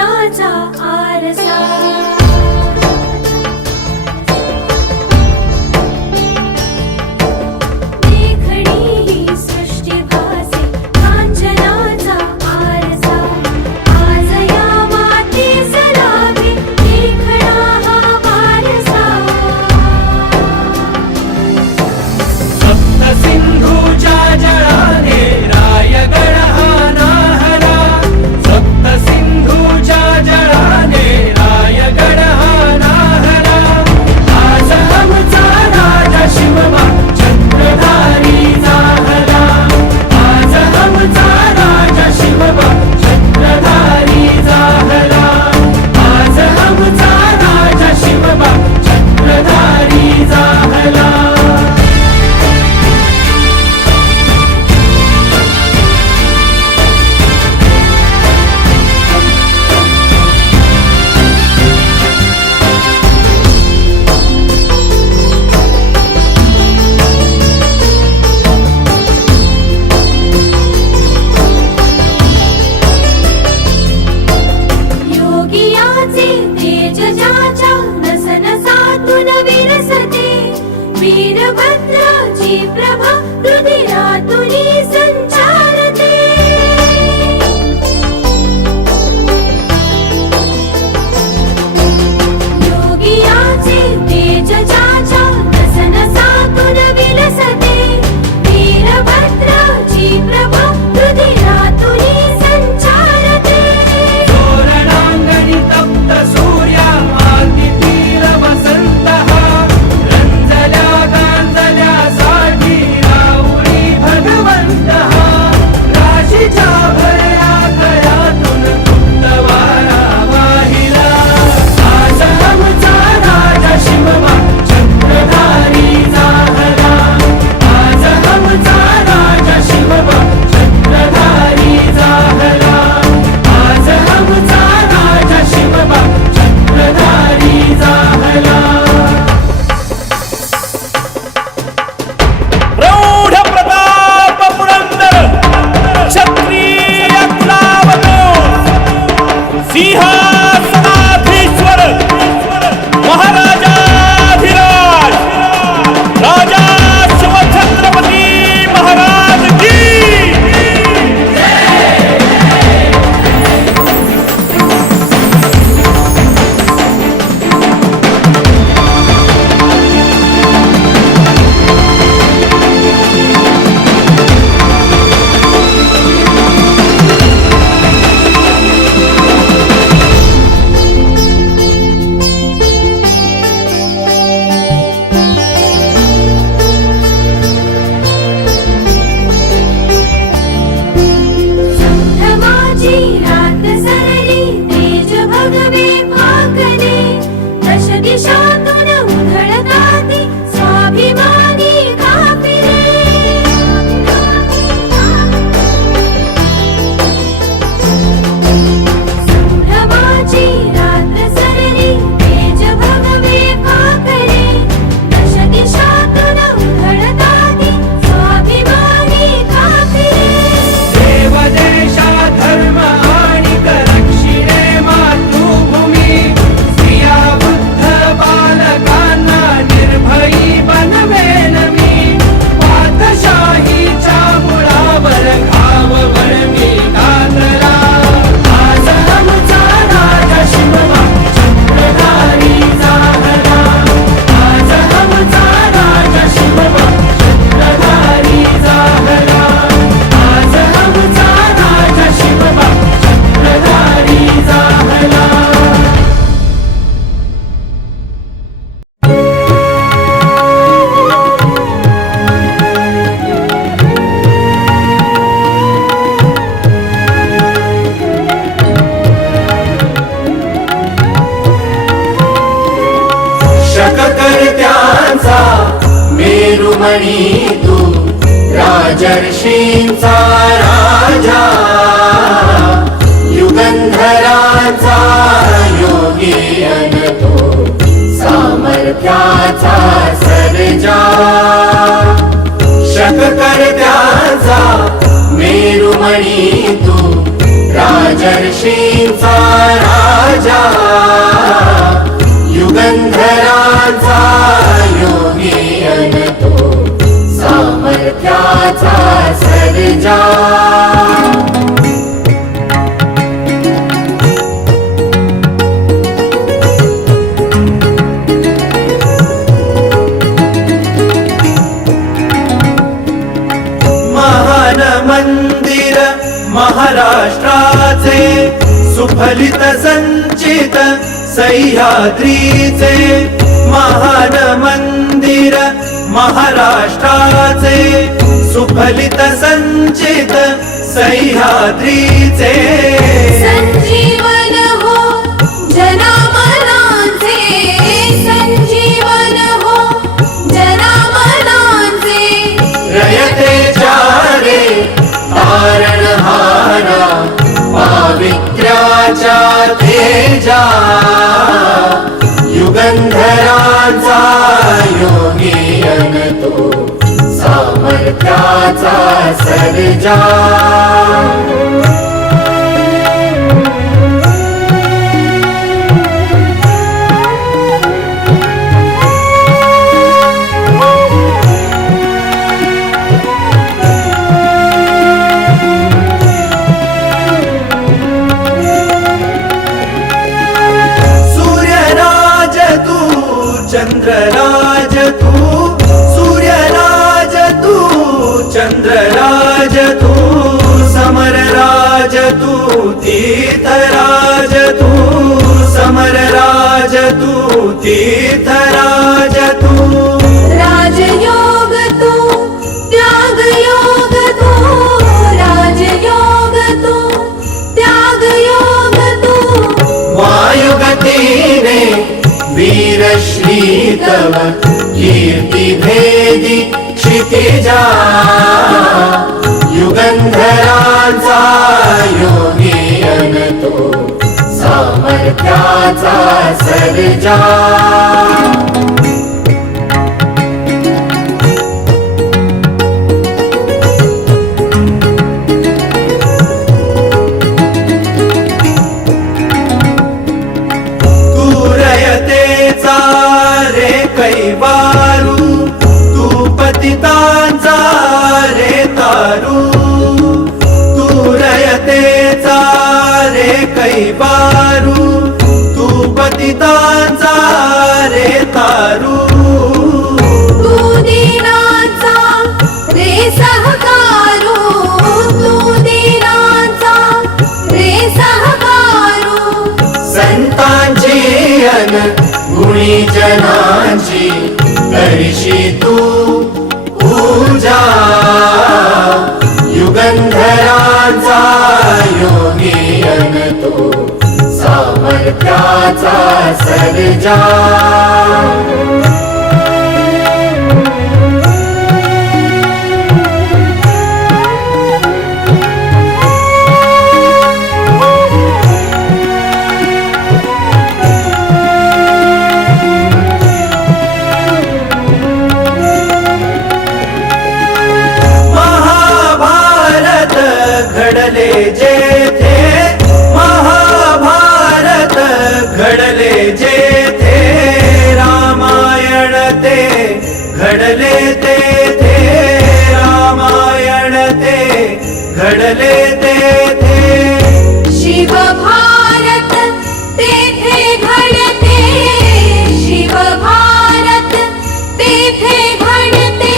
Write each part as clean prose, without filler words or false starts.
कांचनाचा आरसा वीरभद्राची प्रभा रुधिरातुनी संचारते योगियाचे तेज ज्याच्या नसनसातून विलसते वीरभद्राची प्रभा रुधिरातुनी संचारते तोरणांगणी तप्त सूर्या आदितीर वसंतः मेरुमणी तू राजर्षींचा राजा युगंधराचा योगी अन तो सामर्थ्याचा सर्जा शककर्त्याचा मेरुमणी तू राजर्षींचा राजा युगंधरांचा योगी अन तो सामर्थ्याचा सर्जा मंदिर महाराष्ट्राचे सुफलित संचित सह्याद्रीचे महान मंदिर महाराष्ट्राचे सुफलित संचित सह्याद्रीचे संजीवन हो जनामनांचे संजीवन हो जनामनांचे रयतेच्या रे तारणहारा पावित्र्याच्या तेजा युगंधरांचा योगी अन तो सामर्थ्याचा सर्जा चंद्रराज तू सूर्यराज तू चंद्रराज तू समरराज तू तीर्थराज तू समरराज तू तीर्थराज तू राजयोग तू त्यागयोग तू राजयोग तू त्यागयोग तू वायुगतीने वीरश्री तव कीर्ति भेदी क्षितिजा युगंधरांचा योगी अन तो सामर्थ्याचा सर्जा कैवारू तू पतितांचा रे तारू तू रयतेचा रे कैवारू तू पतितांचा रे तारू तू दीनांचा रे सहकारू तू दीनांचा रे सहकारू संतांची अन गुणी जनांची करशी तू पूजा युगंधरांचा योगी अन तो सामर्थ्याचा सर्जा घडले जेथे महाभारत घडले जेथे रामायण ते घडले तेथे रामायण ते घडले तेथे शिव भारत तेथे घडते शिव भारत तेथे घडते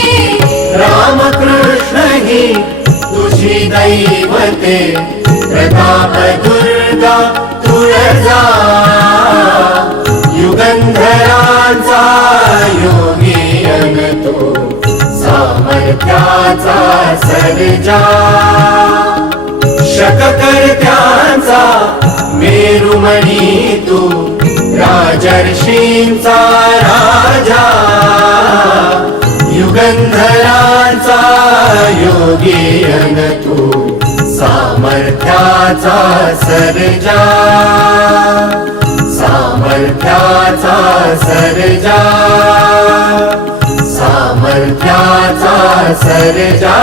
रामकृष्ण ही तुझी दैवते प्रताप दुर्गा तुळजा युगंधरांचा योगी अन तो सामर्थ्याचा सर्जा शककर्त्यांचा मेरुमणी तू राजर्षींचा राजा युगंधरांचा योगी अन तू सामर्थ्याचा सर्जा सामर्थ्याचा सर्जा सामर्थ्याचा सर्जा